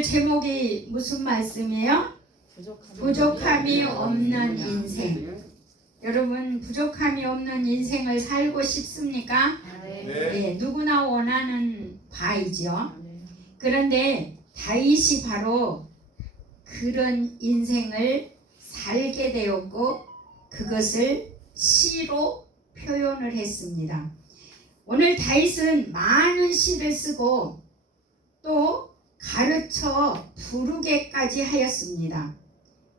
제목이 무슨 말씀이에요? 부족함이 없는 인생. 여러분, 부족함이 없는 인생을 살고 싶습니까? 네, 누구나 원하는 바이죠. 그런데 다윗이 바로 그런 인생을 살게 되었고 그것을 시로 표현을 했습니다. 오늘 다윗은 많은 시를 쓰고 또 가르쳐 부르게까지 하였습니다.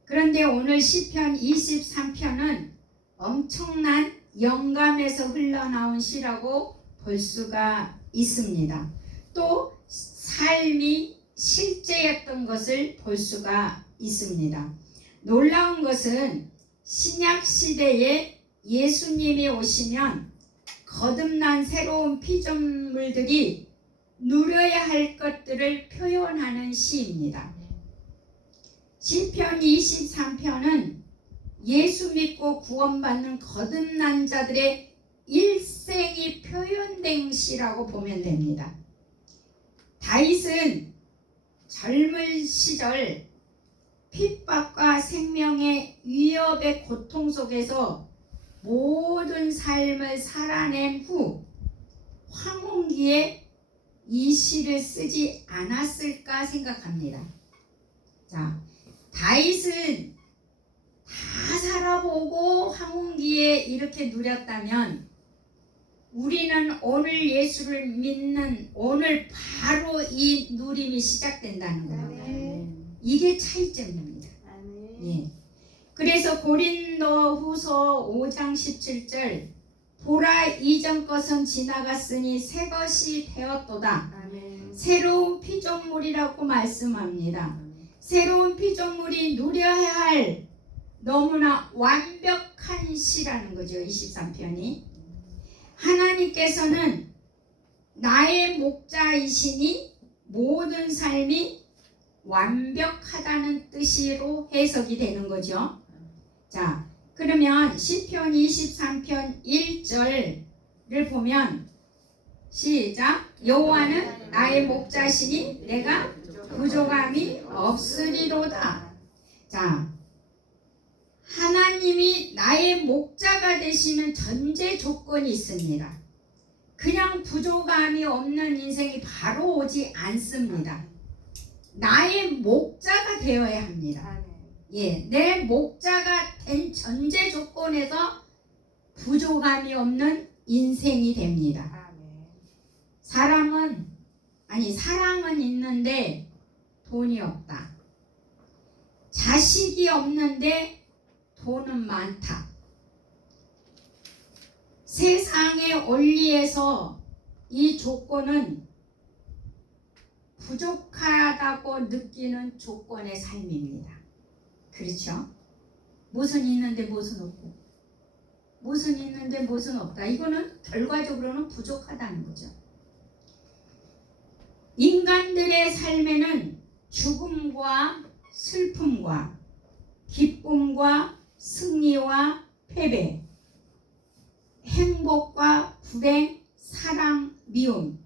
그런데 오늘 시편 23편은 엄청난 영감에서 흘러나온 시라고 볼 수가 있습니다. 또 삶이 실제였던 것을 볼 수가 있습니다. 놀라운 것은 신약 시대에 예수님이 오시면 거듭난 새로운 피조물들이 누려야 할 것들을 표현하는 시입니다. 시편 23편은 예수 믿고 구원받는 거듭난 자들의 일생이 표현된 시라고 보면 됩니다. 다윗은 젊은 시절 핍박과 생명의 위협의 고통 속에서 모든 삶을 살아낸 후 황혼기에 이 시를 쓰지 않았을까 생각합니다. 자, 다윗은 다 살아보고 황혼기에 이렇게 누렸다면 우리는 오늘 예수를 믿는 오늘 바로 이 누림이 시작된다는 겁니다. 이게 차이점입니다. 예. 그래서 고린도후서 5장 17절 보라 이전 것은 지나갔으니 새 것이 되었도다. 새로운 피조물이라고 말씀합니다. 새로운 피조물이 누려야 할 너무나 완벽한 시라는 거죠. 23편이 하나님께서는 나의 목자이시니 모든 삶이 완벽하다는 뜻으로 해석이 되는 거죠. 자, 그러면 시편 23편 1절을 보면 시작. 여호와는 나의 목자시니 내가 부족함이 없으리로다. 자, 하나님이 나의 목자가 되시는 전제 조건이 있습니다. 그냥 부족함이 없는 인생이 바로 오지 않습니다. 나의 목자가 되어야 합니다. 예, 내 목자가 된 전제 조건에서 부족함이 없는 인생이 됩니다. 사랑은 있는데 돈이 없다. 자식이 없는데 돈은 많다. 세상의 원리에서 이 조건은 부족하다고 느끼는 조건의 삶입니다. 그렇죠? 무슨 있는데 무슨 없고 무슨 있는데 무슨 없다. 이거는 결과적으로는 부족하다는 거죠. 인간들의 삶에는 죽음과 슬픔과 기쁨과 승리와 패배, 행복과 불행, 사랑, 미움,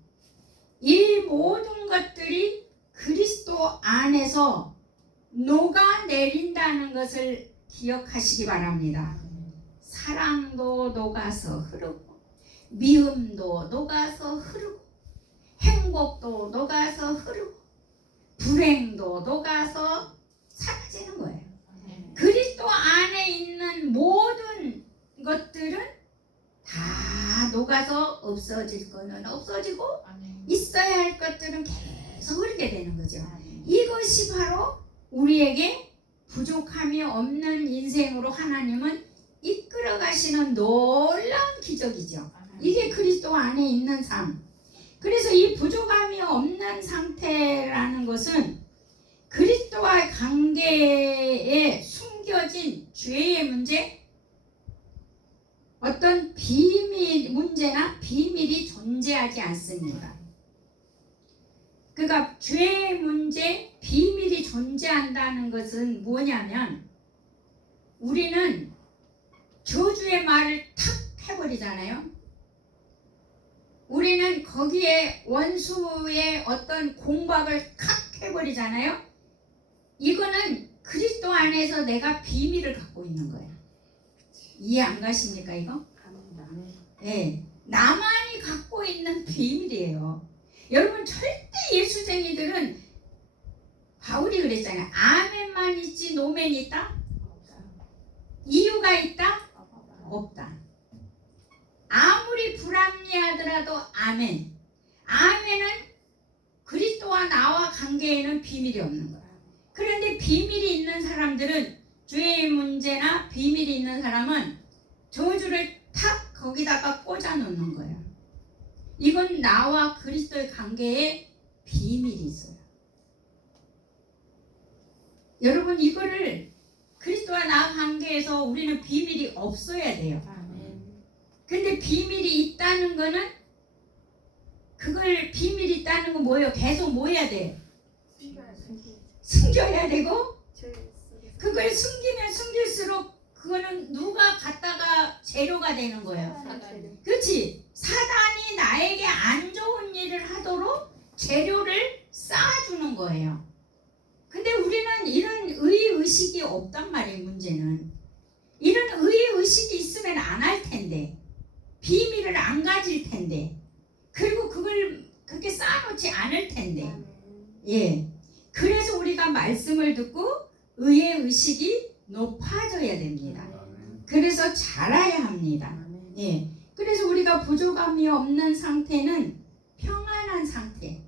이 모든 것들이 그리스도 안에서 녹아내린다는 것을 기억하시기 바랍니다. 사랑도 녹아서 흐르고 미움도 녹아서 흐르고 행복도 녹아서 흐르고 불행도 녹아서 사라지는 거예요. 그리스도 안에 있는 모든 것들은 다 녹아서 없어질 거는 없어지고 있어야 할 것들은 계속 흐르게 되는 거죠. 이것이 바로 우리에게 부족함이 없는 인생으로 하나님은 이끌어 가시는 놀라운 기적이죠. 이게 그리스도 안에 있는 삶. 그래서 이 부족함이 없는 상태라는 것은 그리스도와의 관계에 숨겨진 죄의 문제, 어떤 비밀 문제나 비밀이 존재하지 않습니다. 그러니까 죄의 문제, 비밀이 존재한다는 것은 뭐냐면 우리는 저주의 말을 탁 해버리잖아요. 우리는 거기에 원수의 어떤 공박을 칵 해버리잖아요. 이거는 그리스도 안에서 내가 비밀을 갖고 있는 거예요. 이해 안 가십니까 이거? 네, 나만이 갖고 있는 비밀이에요. 여러분 절대 예수쟁이들은 바울이 그랬잖아요. 아멘만 있지 노멘 있다? 이유가 있다? 없다. 아무리 불합리하더라도 아멘. 아멘은 그리스도와 나와 관계에는 비밀이 없는 거야. 그런데 비밀이 있는 사람들은 죄의 문제나 비밀이 있는 사람은 저주를 탁 거기다가 꽂아 놓는 거예요. 이건 나와 그리스도의 관계에 비밀이 있어요. 여러분 이거를 그리스도와 나 관계에서 우리는 비밀이 없어야 돼요. 근데 비밀이 있다는 거는 그걸 비밀이 있다는 건 뭐예요? 계속 뭐 해야 돼? 숨겨야 되고 그걸 숨기면 숨길수록 그거는 누가 갖다가 재료가 되는 거예요. 그렇지? 사단이 나에게 안 좋은 일을 하도록 재료를 쌓아주는 거예요. 근데 우리는 이런 의의식이 없단 말이에요. 문제는 이런 의의식이 있으면 안 할 텐데 비밀을 안 가질 텐데 그리고 그걸 그렇게 쌓아놓지 않을 텐데 예. 그래서 우리가 말씀을 듣고 의의 의식이 높아져야 됩니다. 그래서 자라야 합니다. 예. 그래서 우리가 부족함이 없는 상태는 평안한 상태.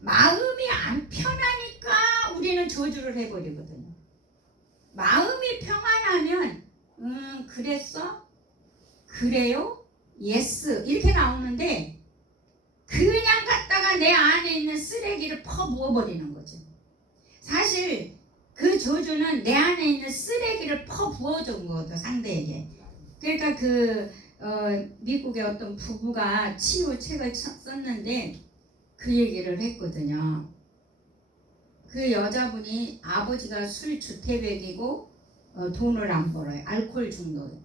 마음이 안 편하니까 우리는 저주를 해버리거든요. 마음이 평안하면 그랬어? 그래요? 예스 이렇게 나오는데 그냥 갖다가 내 안에 있는 쓰레기를 퍼부어버리는 거죠. 사실 그 저주는 내 안에 있는 쓰레기를 퍼부어준 거죠. 상대에게. 그러니까 미국의 어떤 부부가 치유 책을 썼는데 그 얘기를 했거든요. 그 여자분이 아버지가 술 주태백이고 돈을 안 벌어요. 알코올 중독.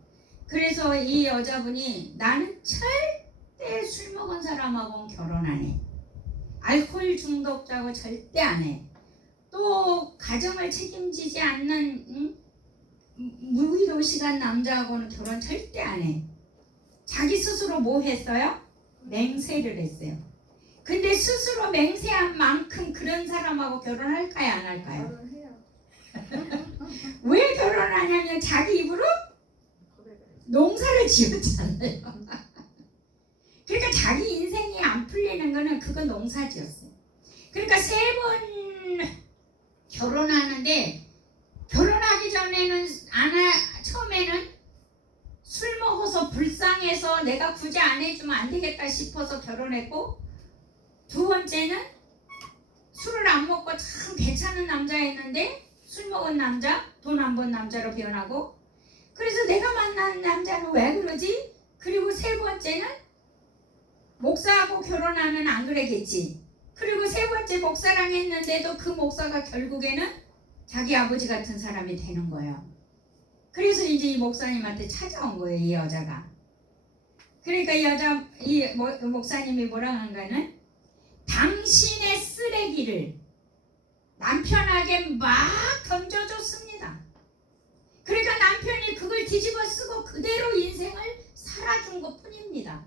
그래서 이 여자분이 나는 절대 술 먹은 사람하고는 결혼 안 해. 알코올 중독자하고 절대 안 해. 또 가정을 책임지지 않는 무의도시간 남자하고는 결혼 절대 안 해. 자기 스스로 뭐 했어요? 맹세를 했어요. 근데 스스로 맹세한 만큼 그런 사람하고 결혼할까요? 안 할까요? 결혼해요. 왜 결혼하냐면 자기 입으로 농사를 지었잖아요. 그러니까 자기 인생이 안 풀리는 거는 그건 농사지었어요. 그러니까 3번 결혼하는데 결혼하기 전에는 처음에는 술 먹어서 불쌍해서 내가 굳이 안 해주면 안 되겠다 싶어서 결혼했고, 2번째는 술을 안 먹고 참 괜찮은 남자였는데 술 먹은 남자, 돈 안 번 남자로 변하고, 그래서 내가 만난 남자는 왜 그러지? 그리고 3번째는 목사하고 결혼하면 안 그러겠지. 그리고 3번째 목사랑 했는데도 그 목사가 결국에는 자기 아버지 같은 사람이 되는 거예요. 그래서 이제 이 목사님한테 찾아온 거예요, 이 여자가. 그러니까 이 목사님이 뭐라고 한가는 당신의 쓰레기를 남편에게 막 던져줬습니다. 그러니까 남편이 그걸 뒤집어 쓰고 그대로 인생을 살아준 것 뿐입니다.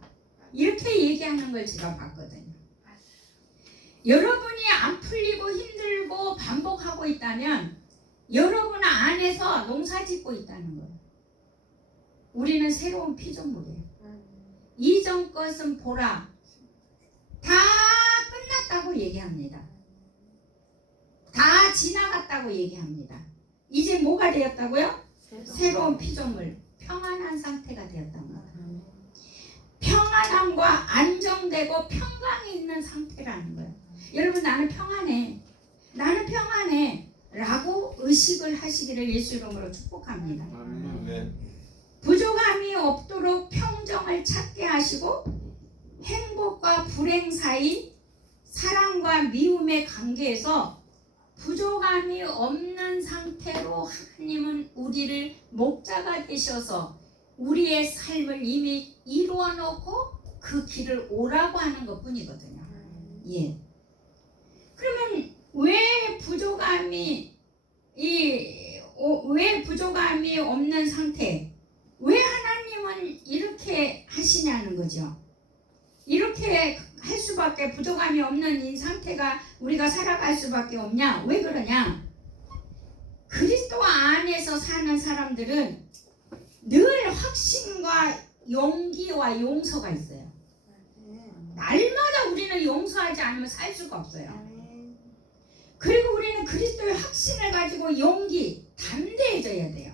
이렇게 얘기하는 걸 제가 봤거든요. 여러분이 안 풀리고 힘들고 반복하고 있다면 여러분 안에서 농사 짓고 있다는 거예요. 우리는 새로운 피조물이에요. 이전 것은 보라, 다 끝났다고 얘기합니다. 다 지나갔다고 얘기합니다. 이제 뭐가 되었다고요? 새로운 피조물, 평안한 상태가 되었단 말이에요. 평안함과 안정되고 평강이 있는 상태라는 거예요. 여러분, 나는 평안해, 나는 평안해 라고 의식을 하시기를 예수 이름으로 축복합니다. 부족함이 없도록 평정을 찾게 하시고, 행복과 불행 사이 사랑과 미움의 관계에서 부족함이 없는 상태로 하나님은 우리를 목자가 되셔서 우리의 삶을 이미 이루어 놓고 그 길을 오라고 하는 것 뿐이거든요. 예. 그러면 왜 부족함이 없는 상태? 왜 하나님은 이렇게 하시냐는 거죠. 이렇게 할 수밖에 부족함이 없는 이 상태가 우리가 살아갈 수밖에 없냐? 왜 그러냐? 그리스도 안에서 사는 사람들은 늘 확신과 용기와 용서가 있어요. 날마다 우리는 용서하지 않으면 살 수가 없어요. 그리고 우리는 그리스도의 확신을 가지고 용기, 담대해져야 돼요.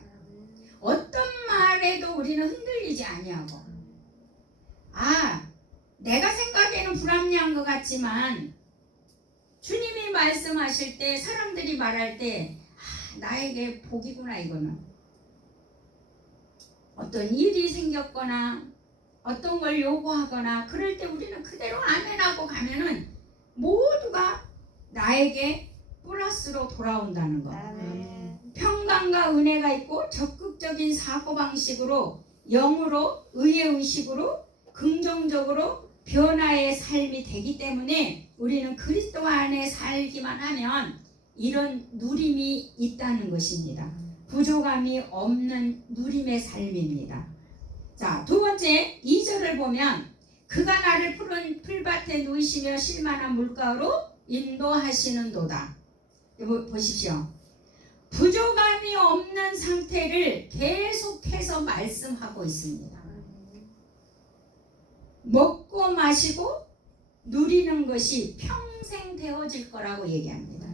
어떤 말에도 우리는 흔들리지 아니하고, 내가 생각에는 불합리한 것 같지만 주님이 말씀하실 때, 사람들이 말할 때 나에게 복이구나. 이거는 어떤 일이 생겼거나 어떤 걸 요구하거나 그럴 때 우리는 그대로 아멘하고 가면은 모두가 나에게 플러스로 돌아온다는 것. 평강과 은혜가 있고 적극적인 사고방식으로, 영으로, 의식으로 긍정적으로 변화의 삶이 되기 때문에 우리는 그리스도 안에 살기만 하면 이런 누림이 있다는 것입니다. 부족함이 없는 누림의 삶입니다. 자, 두 번째 2절을 보면 그가 나를 푸른 풀밭에 누이시며 쉴만한 물가로 인도하시는도다. 보십시오. 부족함이 없는 상태를 계속해서 말씀하고 있습니다. 먹고 마시고 누리는 것이 평생 되어질 거라고 얘기합니다.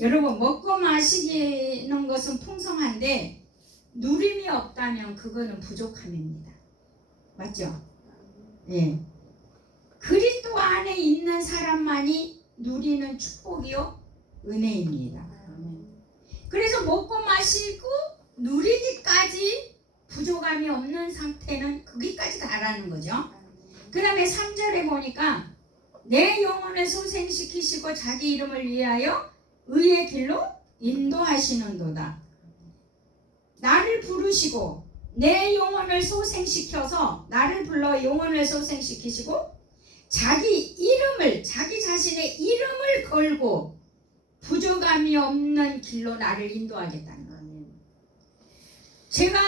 여러분, 먹고 마시는 것은 풍성한데 누림이 없다면 그거는 부족함입니다. 맞죠? 예. 그리스도 안에 있는 사람만이 누리는 축복이요 은혜입니다. 그래서 먹고 마시고 누리기까지 부족함이 없는 상태는 거기까지 가라는 거죠. 그 다음에 3절에 보니까 내 영혼을 소생시키시고 자기 이름을 위하여 의의 길로 인도하시는도다. 나를 부르시고 내 영혼을 소생시켜서, 나를 불러 영혼을 소생시키시고 자기 자신의 이름을 걸고 부족함이 없는 길로 나를 인도하겠다는 거예요. 제가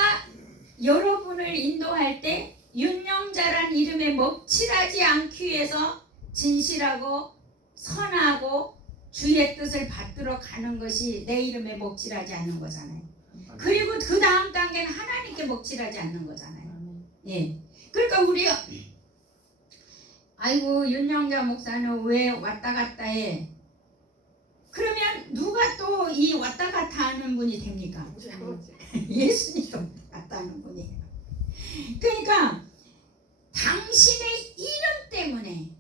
여러분을 인도할 때 윤영자란 이름에 먹칠하지 않기 위해서 진실하고 선하고 주의 뜻을 받들어 가는 것이 내 이름에 먹칠하지 않는 거잖아요. 그리고 그 다음 단계는 하나님께 먹칠하지 않는 거잖아요. 예. 그러니까 우리가 아이고 윤영자 목사는 왜 왔다 갔다 해? 그러면 누가 또 이 왔다 갔다 하는 분이 됩니까? 예수님이 왔다 갔다 하는 분이에요. 그러니까 당신의 이름 때문에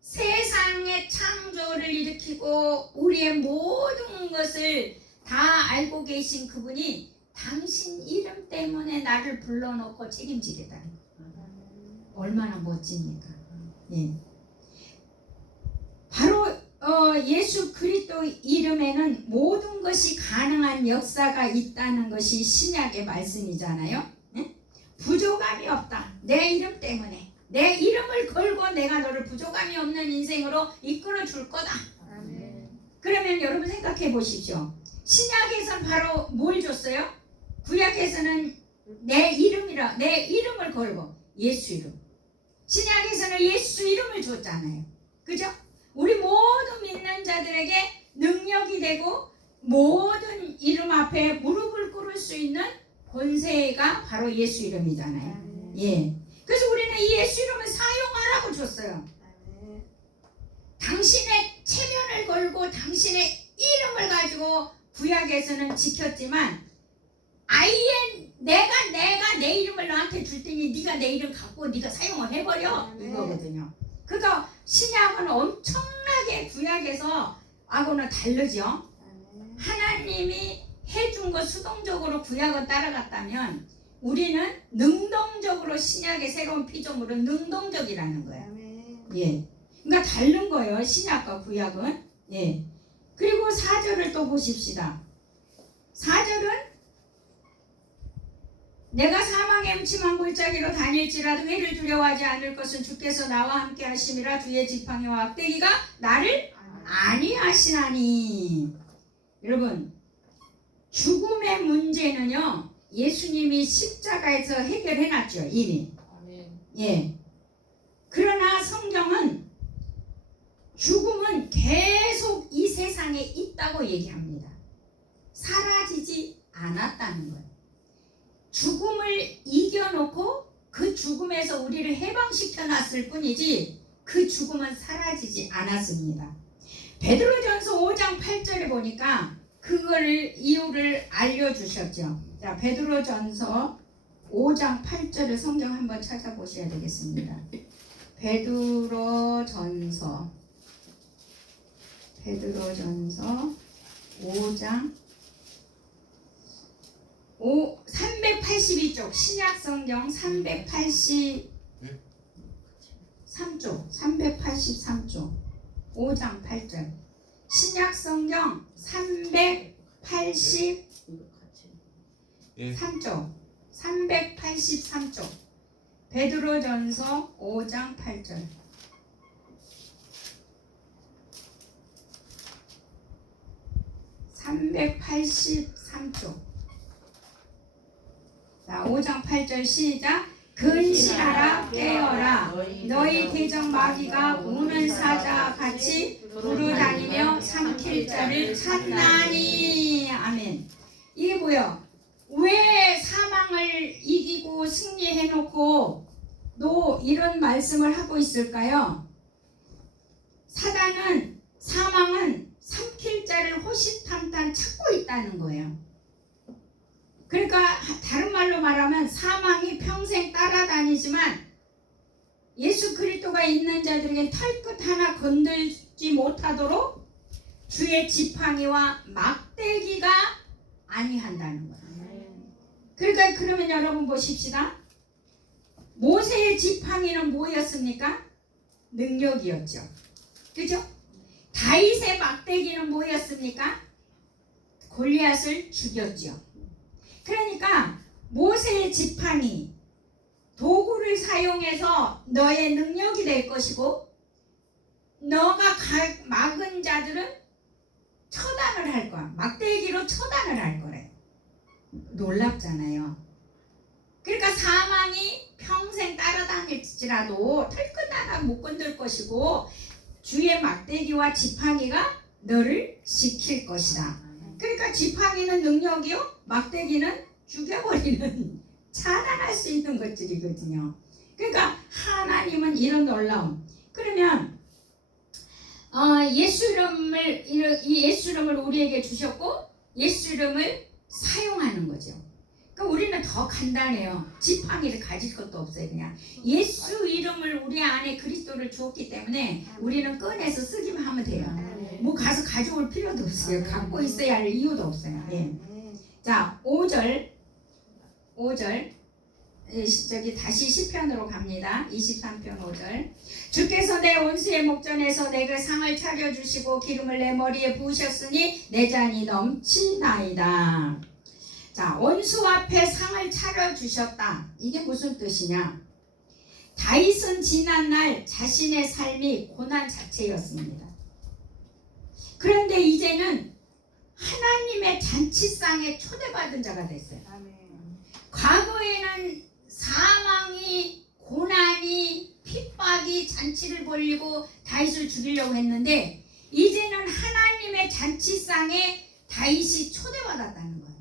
세상의 창조를 일으키고 우리의 모든 것을 다 알고 계신 그분이 당신 이름 때문에 나를 불러놓고 책임지겠다는 거예요. 얼마나 멋집니까? 예. 바로 예수 그리스도 이름에는 모든 것이 가능한 역사가 있다는 것이 신약의 말씀이잖아요. 예? 부족함이 없다. 내 이름 때문에. 내 이름을 걸고 내가 너를 부족함이 없는 인생으로 이끌어 줄 거다. 그러면 여러분 생각해 보십시오. 신약에서는 바로 뭘 줬어요? 구약에서는 내 이름을 걸고 예수 이름. 신약에서는 예수 이름을 줬잖아요. 그죠? 우리 모든 믿는 자들에게 능력이 되고 모든 이름 앞에 무릎을 꿇을 수 있는 권세가 바로 예수 이름이잖아요. 예. 그래서 우리는 이 예수 이름을 사용하라고 줬어요. 당신의 체면을 걸고 당신의 이름을 가지고 구약에서는 지켰지만 아예 내가 내 이름을 너한테 줄 테니 네가 내 이름 갖고 네가 사용을 해버려 이거거든요. 그러니까 신약은 엄청나게 구약에서 하고는 다르죠. 하나님이 해준 거 수동적으로 구약을 따라갔다면 우리는 능동적으로 신약의 새로운 피조물은 능동적이라는 거예요. 예. 그러니까 다른 거예요. 신약과 구약은. 예. 그리고 4절을 또 보십시다. 4절은 내가 사망의 음침한 골짜기로 다닐지라도 해를 두려워하지 않을 것은 주께서 나와 함께 하심이라. 주의 지팡이와 악대기가 나를 아니하시나니. 여러분, 죽음의 문제는요 예수님이 십자가에서 해결해놨죠 이미. 예. 그러나 성경은 죽음은 계속 이 세상에 있다고 얘기합니다. 사라지지 않았다는 거예요. 죽음을 이겨놓고 그 죽음에서 우리를 해방시켜 놨을 뿐이지 그 죽음은 사라지지 않았습니다. 베드로전서 5장 8절에 보니까 그걸 이유를 알려주셨죠. 자, 베드로전서 5장 8절을 성경 한번 찾아보셔야 되겠습니다. 베드로전서 5장 382쪽 신약성경 383쪽 5장 8절 신약성경 383쪽 베드로전서 5장 8절 383쪽 자 5장 8절 시작. 근신하라 깨어라 너희 대적 마귀가 우는 사자 같이 두루다니며 삼킬 자를 찾나니. 아멘. 이게 뭐야? 왜 사망을 이기고 승리해놓고 또 이런 말씀을 하고 있을까요? 사망은 삼킬 자를 호시탐탐 찾고 있다는 거예요. 그러니까 다른 말로 말하면 사망이 평생 따라다니지만 예수 그리스도가 있는 자들에게 털끝 하나 건들지 못하도록 주의 지팡이와 막대기가 아니한다는 거예요. 그러니까 그러면 여러분 보십시다. 모세의 지팡이는 뭐였습니까? 능력이었죠. 그죠? 다윗의 막대기는 뭐였습니까? 골리앗을 죽였죠. 그러니까 모세의 지팡이 도구를 사용해서 너의 능력이 될 것이고 너가 막은 자들은 처단을 할 거야. 막대기로 처단을 할 거래. 놀랍잖아요. 그러니까 사망이 평생 따라다닐지라도 털끝 하나 못 건들 것이고 주의 막대기와 지팡이가 너를 지킬 것이다. 그러니까 지팡이는 능력이요, 막대기는 죽여버리는 차단할 수 있는 것들이거든요. 그러니까 하나님은 이런 놀라움. 그러면 예수 이름을 우리에게 주셨고 예수 이름을 사용하는 거죠. 그러니까 우리는 더 간단해요. 지팡이를 가질 것도 없어요. 그냥 예수 이름을 우리 안에 그리스도를 주었기 때문에 우리는 꺼내서 쓰기만 하면 돼요. 뭐 가서 가져올 필요도 없어요. 갖고 있어야 할 이유도 없어요. 예. 자, 5절 다시 시편으로 갑니다. 23편 5절. 주께서 내 원수의 목전에서 내게 상을 차려주시고 기름을 내 머리에 부으셨으니 내 잔이 넘치나이다. 자, 원수 앞에 상을 차려주셨다. 이게 무슨 뜻이냐? 다윗은 지난날 자신의 삶이 고난 자체였습니다. 그런데 이제는 하나님의 잔치상에 초대받은 자가 됐어요. 과거에는 사망이, 고난이, 핍박이 잔치를 벌이고 다윗을 죽이려고 했는데 이제는 하나님의 잔치상에 다윗이 초대받았다는 거예요.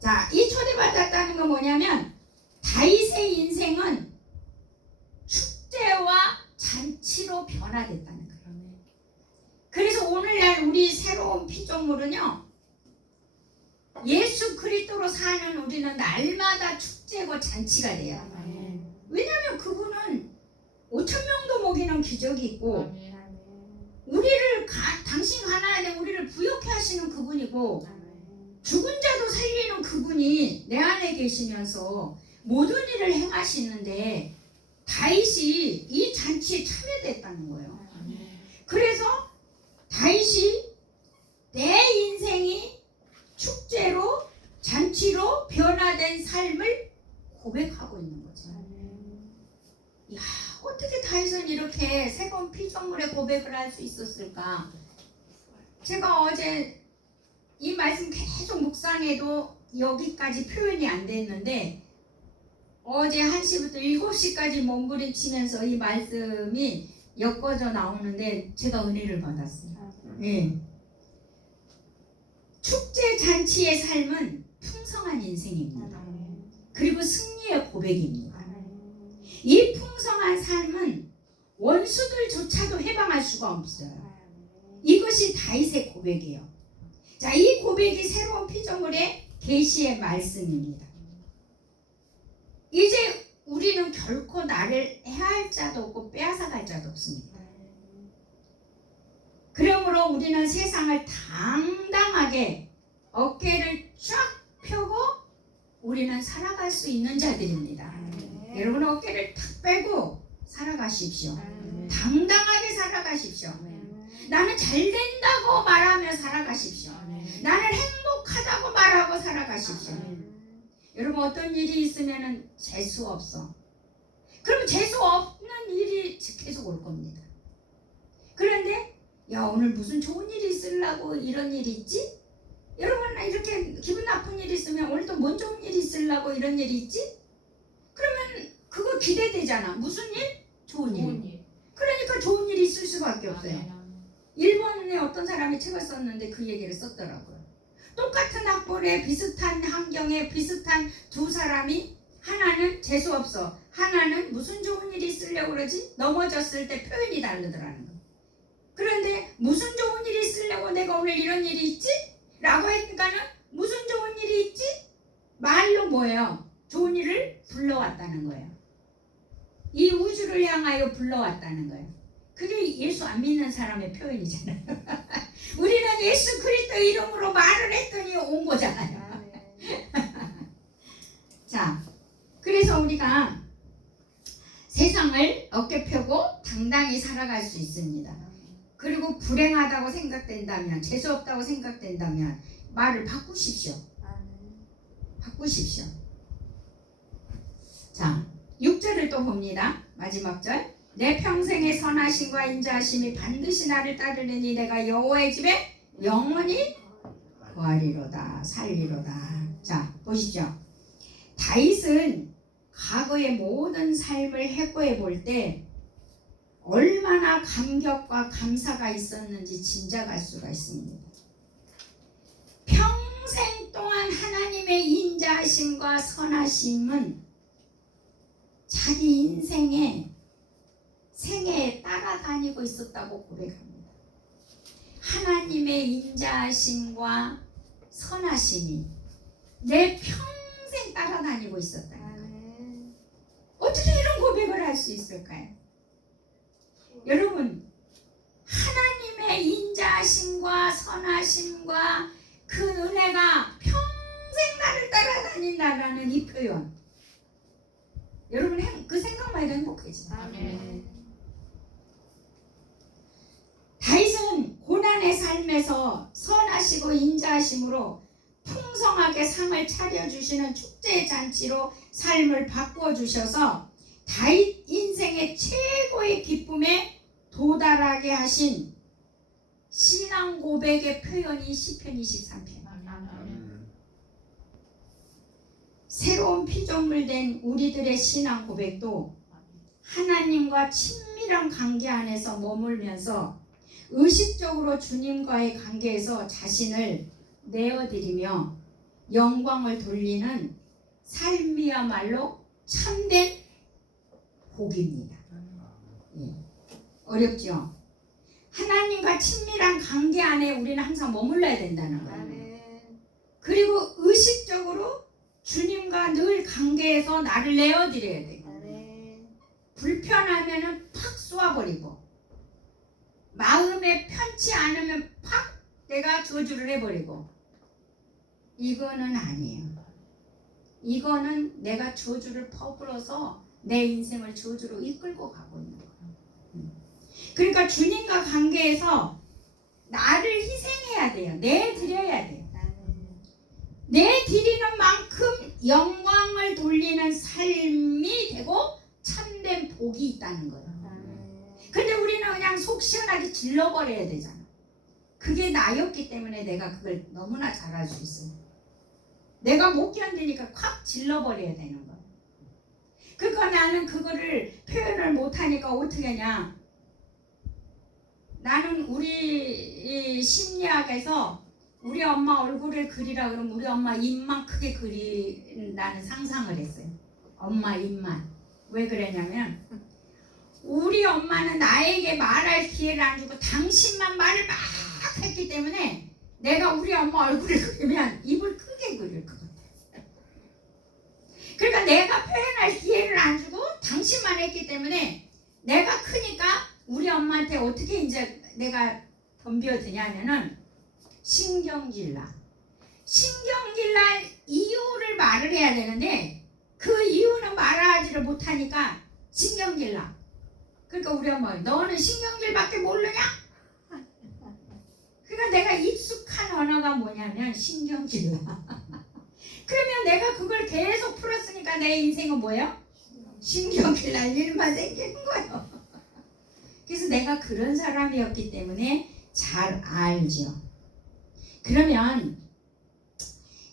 자, 이 초대받았다는 건 뭐냐면 다윗의 인생은 축제와 잔치로 변화됐다는 거예요. 그래서 오늘날 우리 새로운 피조물은요, 예수 그리스도로 사는 우리는 날마다 축제고 잔치가 돼요. 왜냐하면 그분은 5,000명도 먹이는 기적이 있고 우리를 당신 가나안에 우리를 부욕해 하시는 그분이고 죽은 자도 살리는 그분이 내 안에 계시면서 모든 일을 행하시는데 다윗이 이 잔치에 참여됐다는 거예요. 그래서 다윗이 내 인생이 축제로 잔치로 변화된 삶을 고백하고 있는 거죠. 야, 어떻게 다윗은 이렇게 세 번 피조물의 고백을 할 수 있었을까? 제가 어제 이 말씀 계속 묵상해도 여기까지 표현이 안 됐는데 어제 1시부터 7시까지 몸부림치면서 이 말씀이 엮어져 나오는데 제가 은혜를 받았어요. 예. 축제 잔치의 삶은 풍성한 인생입니다. 그리고 승리의 고백입니다. 이 풍성한 삶은 원수들조차도 해방할 수가 없어요. 이것이 다윗의 고백이에요. 자, 이 고백이 새로운 피조물의 계시의 말씀입니다. 이제 우리는 결코 나를 해할 자도 없고 빼앗아갈 자도 없습니다. 그러므로 우리는 세상을 당당하게 어깨를 쫙 펴고 우리는 살아갈 수 있는 자들입니다. 여러분 어깨를 탁 빼고 살아가십시오. 당당하게 살아가십시오. 나는 잘 된다고 말하며 살아가십시오. 나는 행복하다고 말하고 살아가십시오. 여러분 어떤 일이 있으면 재수 없어. 그럼 재수 없는 일이 계속 올 겁니다. 그런데 야 오늘 무슨 좋은 일이 있으려고 이런 일이 있지? 여러분 이렇게 기분 나쁜 일이 있으면 오늘 또 뭔 좋은 일이 있으려고 이런 일이 있지? 그러면 그거 기대되잖아. 무슨 일? 좋은 일. 그러니까 좋은 일이 있을 수밖에 없어요. 일본의 어떤 사람이 책을 썼는데 그 얘기를 썼더라고요. 똑같은 학벌에 비슷한 환경에 비슷한 두 사람이 하나는 재수없어. 하나는 무슨 좋은 일이 있으려고 그러지? 넘어졌을 때 표현이 다르더라는 거예요. 그런데 무슨 좋은 일이 있으려고 내가 오늘 이런 일이 있지? 라고 했으니까는 무슨 좋은 일이 있지? 말로 뭐예요? 좋은 일을 불러왔다는 거예요. 이 우주를 향하여 불러왔다는 거예요. 그게 예수 안 믿는 사람의 표현이잖아요. 우리는 예수 그리스도 이름으로 말을 했더니 온 거잖아요. 자, 그래서 우리가 세상을 어깨 펴고 당당히 살아갈 수 있습니다. 그리고 불행하다고 생각된다면, 재수없다고 생각된다면 말을 바꾸십시오. 바꾸십시오. 자, 6절을 또 봅니다. 마지막 절. 내 평생의 선하심과 인자하심이 반드시 나를 따르느니 내가 여호와의 집에 영원히 거하리로다. 살리로다. 자, 보시죠. 다윗은 과거의 모든 삶을 해고해 볼 때 얼마나 감격과 감사가 있었는지 짐작할 수가 있습니다. 평생 동안 하나님의 인자하심과 선하심은 자기 인생에 생애에 따라다니고 있었다고 고백합니다. 하나님의 인자하심과 선하심이 내 평생 따라다니고 있었다는 거예요. 어떻게 이런 고백을 할 수 있을까요? 여러분 하나님의 인자하심과 선하심과 그 은혜가 평생 나를 따라다닌다라는 이 표현 여러분 그 생각만 해도 행복해져요. 다윗은 고난의 삶에서 선하시고 인자하심으로 풍성하게 상을 차려주시는 축제의 잔치로 삶을 바꿔주셔서 다윗 인생의 최고의 기쁨에 도달하게 하신 신앙 고백의 표현이 시편 23편. 새로운 피조물 된 우리들의 신앙 고백도 하나님과 친밀한 관계 안에서 머물면서 의식적으로 주님과의 관계에서 자신을 내어드리며 영광을 돌리는 삶이야말로 참된 복입니다. 예. 어렵죠? 하나님과 친밀한 관계 안에 우리는 항상 머물러야 된다는 거예요. 그리고 의식적으로 주님과 늘 관계에서 나를 내어드려야 돼요. 불편하면은 팍 쏘아버리고 마음에 편치 않으면 팍 내가 저주를 해버리고 이거는 아니에요. 이거는 내가 저주를 퍼불어서 내 인생을 저주로 이끌고 가고 있는 거예요. 그러니까 주님과 관계에서 나를 희생해야 돼요. 내드려야 돼요. 내드리는 만큼 영광을 돌리는 삶이 되고 참된 복이 있다는 거예요. 속 시원하게 질러버려야 되잖아. 그게 나였기 때문에 내가 그걸 너무나 잘할 수 있어요. 내가 못 견디니까 콱 질러버려야 되는 거야. 그러니까 나는 그거를 표현을 못하니까 어떻게 하냐. 나는 우리 심리학에서 우리 엄마 얼굴을 그리라 그러면 우리 엄마 입만 크게 그린다는 상상을 했어요. 엄마 입만. 왜 그러냐면 우리 엄마는 나에게 말할 기회를 안 주고 당신만 말을 막 했기 때문에 내가 우리 엄마 얼굴을 그리면 입을 크게 그릴 것 같아요. 그러니까 내가 표현할 기회를 안 주고 당신만 했기 때문에 내가 크니까 우리 엄마한테 어떻게 이제 내가 덤벼드냐면은 신경질날 이유를 말을 해야 되는데 그 이유는 말하지를 못하니까 신경질나. 그러니까 우리 엄마 너는 신경질밖에 모르냐? 그러니까 내가 익숙한 언어가 뭐냐면 신경질나. 그러면 내가 그걸 계속 풀었으니까 내 인생은 뭐예요? 신경질날 일만 생기는 거예요. 그래서 내가 그런 사람이었기 때문에 잘 알죠. 그러면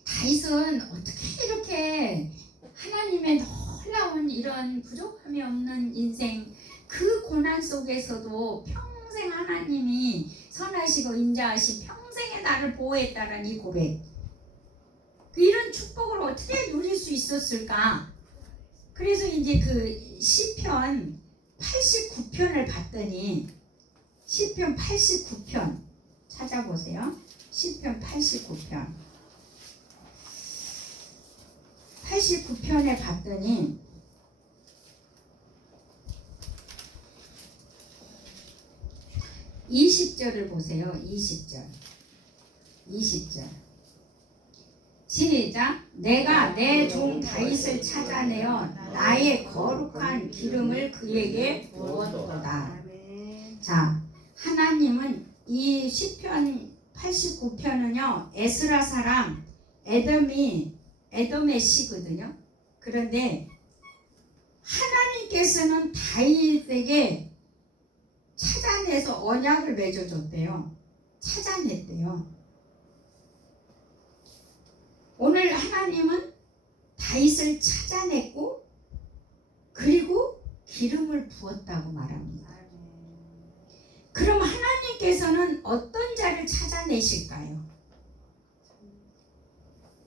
다윗은 어떻게 이렇게 하나님의 놀라운 이런 부족함이 없는 인생, 그 고난 속에서도 평생 하나님이 선하시고 인자하신 평생에 나를 보호했다는 이 고백, 이런 축복을 어떻게 누릴 수 있었을까? 그래서 이제 그 시편 89편을 봤더니 시편 89편 찾아보세요. 시편 89편에 봤더니 20절을 보세요. 20절 시작. 내가 내 종 다윗을 찾아내어 나의 거룩한 기름을 그에게 부었도다. 자, 하나님은 이 시편 89편은요 에스라 사람 에돔의 시거든요. 그런데 하나님께서는 다윗에게 찾아내서 언약을 맺어줬대요. 찾아냈대요. 오늘 하나님은 다윗을 찾아냈고 그리고 기름을 부었다고 말합니다. 그럼 하나님께서는 어떤 자를 찾아내실까요?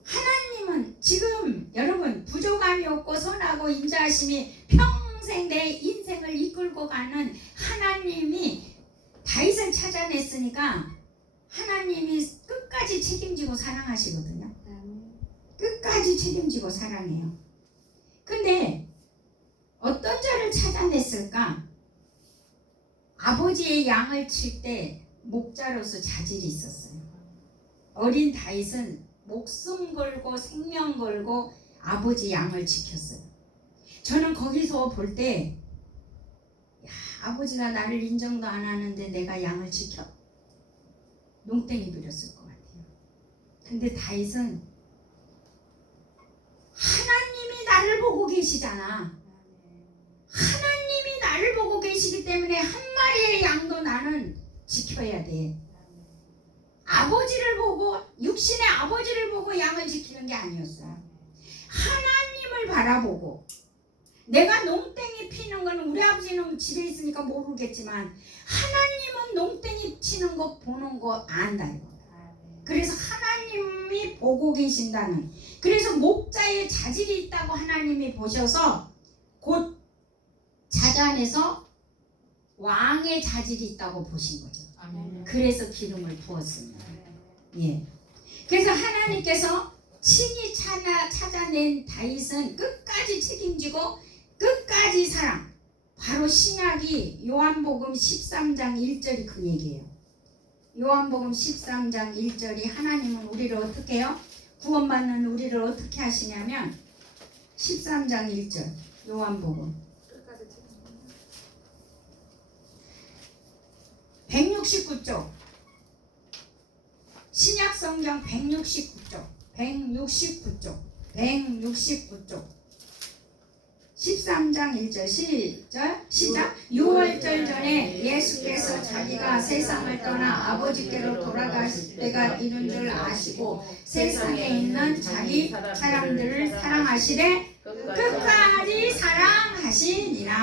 하나님은 지금 여러분 부족함이 없고 선하고 인자하심이 평생 내 인생을 이끌고 가는 하나님이 다윗을 찾아냈으니까 하나님이 끝까지 책임지고 사랑하시거든요. 끝까지 책임지고 사랑해요. 근데 어떤 자를 찾아냈을까? 아버지의 양을 칠 때 목자로서 자질이 있었어요. 어린 다윗은 목숨 걸고 생명 걸고 아버지 양을 지켰어요. 저는 거기서 볼 때 아버지가 나를 인정도 안 하는데 내가 양을 지켜? 농땡이 부렸을 것 같아요. 근데 다윗은 하나님이 나를 보고 계시잖아. 하나님이 나를 보고 계시기 때문에 한 마리의 양도 나는 지켜야 돼. 아버지를 보고 육신의 아버지를 보고 양을 지키는 게 아니었어요. 하나님을 바라보고 내가 농땡이 피는 건 우리 아버지는 집에 있으니까 모르겠지만 하나님은 농땡이 치는 거 보는 거 안다 이거. 그래서 하나님이 보고 계신다는, 그래서 목자의 자질이 있다고 하나님이 보셔서 곧 찾아내서 왕의 자질이 있다고 보신 거죠. 그래서 기름을 부었습니다. 예. 그래서 하나님께서 친히 찾아낸 다윗은 끝까지 책임지고 끝까지 사랑. 바로 신약이 요한복음 13장 1절이 그 얘기예요. 요한복음 13장 1절이 하나님은 우리를 어떻게 해요? 구원받는 우리를 어떻게 하시냐면 13장 1절 요한복음 169쪽 신약성경 169쪽 13장 1절 시작. 6월절 전에 예수께서 자기가 세상을 떠나 아버지께로 돌아가실 때가 이른 줄 아시고 세상에 있는 자기 사람들을 사랑하시되 끝까지 사랑하시니라.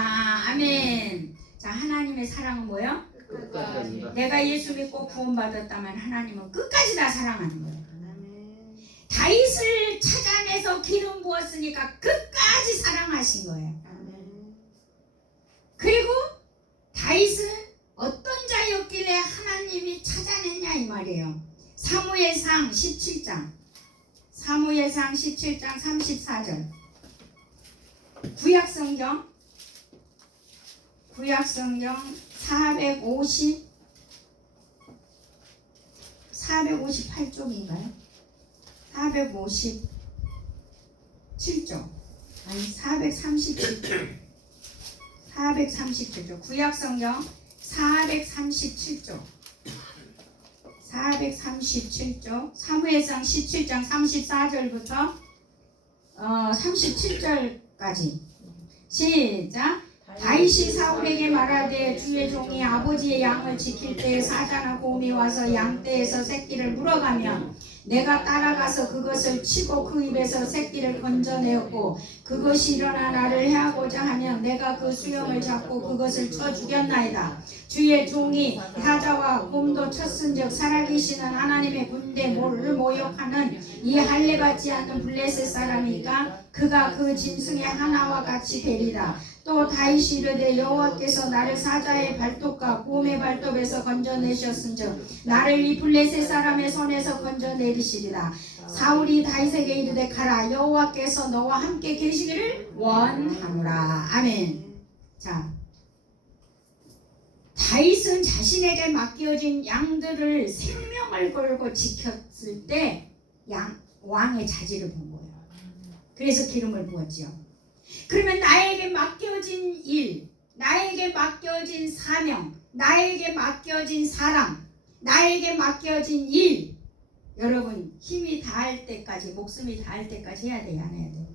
아멘. 자, 하나님의 사랑은 뭐예요? 내가 예수 믿고 구원받았다면 하나님은 끝까지 다 사랑하는 거예요. 다윗을 찾아내서 기름 부었으니까 끝까지 사랑하신 거예요. 그리고 다윗은 어떤 자였길래 하나님이 찾아냈냐 이 말이에요. 사무엘상 17장 34절 구약성경 458쪽인가요? 457쪽 아니 437쪽 구약성경 437쪽 사무엘상 17장 34절부터 37절까지 시작. 다윗이 사울에게 말하되 주의 종이 아버지의 양을 지킬 때에 사자나 곰이 와서 양떼에서 새끼를 물어가면 내가 따라가서 그것을 치고 그 입에서 새끼를 건져내었고 그것이 일어나 나를 해하고자 하면 내가 그 수염을 잡고 그것을 쳐 죽였나이다. 주의 종이 사자와 곰도 쳤은즉 살아계시는 하나님의 군대를 모욕하는 이 할례 받지 않는 블레셋 사람이니까 그가 그 짐승의 하나와 같이 되리라. 또 다윗이 이르되 여호와께서 나를 사자의 발톱과 곰의 발톱에서 건져내셨은즉 나를 이 블레셋 사람의 손에서 건져내리시리라. 사울이 다윗에게 이르되 가라 여호와께서 너와 함께 계시기를 원하노라. 아멘. 자, 다윗은 자신에게 맡겨진 양들을 생명을 걸고 지켰을 때 왕의 자질을 본 거예요. 그래서 기름을 부었지요. 그러면 나에게 맡겨진 일, 나에게 맡겨진 사명, 나에게 맡겨진 사랑, 나에게 맡겨진 일, 여러분 힘이 닿을 때까지, 목숨이 닿을 때까지 해야 돼요, 안 해야 돼요?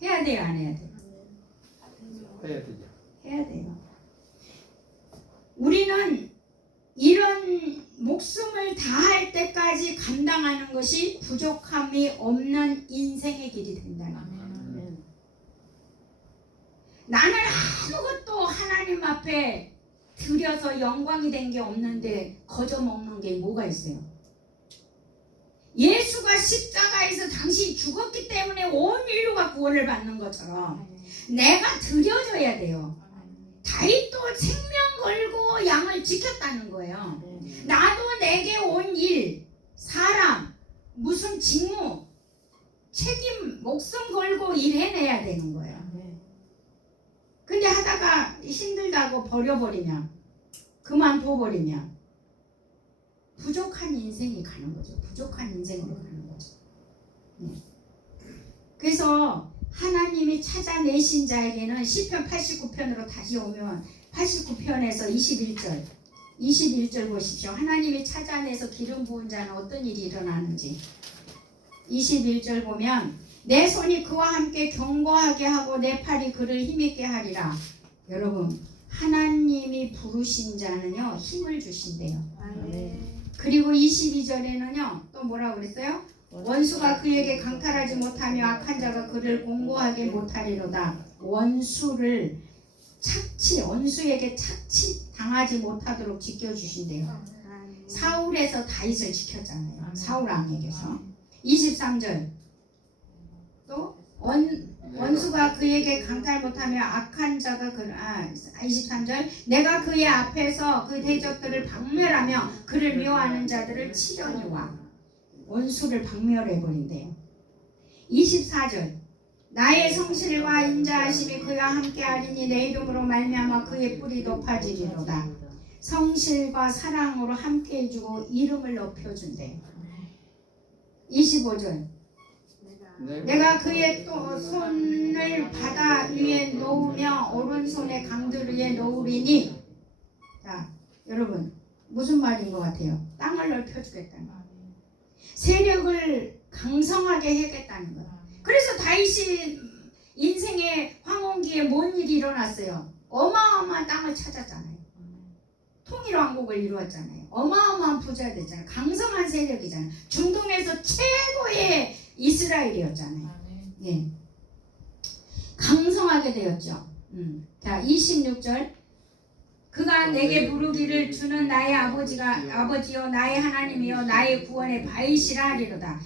해야 돼요, 안 해야 돼요? 해야 되죠. 해야 돼요. 우리는 이런 목숨을 다할 때까지 감당하는 것이 부족함이 없는 인생의 길이 된다는 거예요. 나는 아무것도 하나님 앞에 드려서 영광이 된 게 없는데 거저 먹는 게 뭐가 있어요? 예수가 십자가에서 당신이 죽었기 때문에 온 인류가 구원을 받는 것처럼 내가 드려져야 돼요. 다윗도 생명 걸고 양을 지켰다는 거예요. 나도 내게 온 일, 사람, 무슨 직무, 책임, 목숨 걸고 일해내야 되는 거예요. 근데 하다가 힘들다고 버려버리면, 그만둬버리면 부족한 인생이 가는 거죠. 부족한 인생으로 가는 거죠. 그래서 하나님이 찾아내신 자에게는 시편 89편으로 다시 오면 89편에서 21절 보십시오. 하나님이 찾아내서 기름 부은 자는 어떤 일이 일어나는지 21절 보면 내 손이 그와 함께 견고하게 하고 내 팔이 그를 힘있게 하리라. 여러분 하나님이 부르신 자는요 힘을 주신대요. 그리고 22절에는요 또 뭐라고 그랬어요? 원수가 그에게 강탈하지 못하며 악한 자가 그를 공고하게 못하리로다. 원수에게 착취 당하지 못하도록 지켜주신대요. 사울에서 다윗을 지켰잖아요. 사울 왕에게서. 23절 또 원수가 그에게 강탈 못하며 악한 자가 23절 내가 그의 앞에서 그 대적들을 박멸하며 그를 미워하는 자들을 치려니와 원수를 박멸해버린대요. 24절 나의 성실과 인자하심이 그와 함께하리니 내 이름으로 말미암아 그의 뿔이 높아지리로다. 성실과 사랑으로 함께해주고 이름을 높여준대요. 25절 내가 그의 또 손을 바다 위에 놓으며 오른손에 강들 위에 놓으리니. 자 여러분 무슨 말인 것 같아요? 땅을 넓혀주겠다는 거예요. 세력을 강성하게 하겠다는 거예요. 그래서 다윗이 인생의 황혼기에 뭔 일이 일어났어요? 어마어마한 땅을 찾았잖아요. 통일왕국을 이루었잖아요. 어마어마한 부자가 됐잖아요. 강성한 세력이잖아요. 중동에서 최고의 이스라엘이었잖아요. 예. 강성하게 되었죠. 자, 26절. 그가 내게 부르기를 주는 나의 아버지여 나의 하나님이여 나의 구원의 바위시라 하리로다.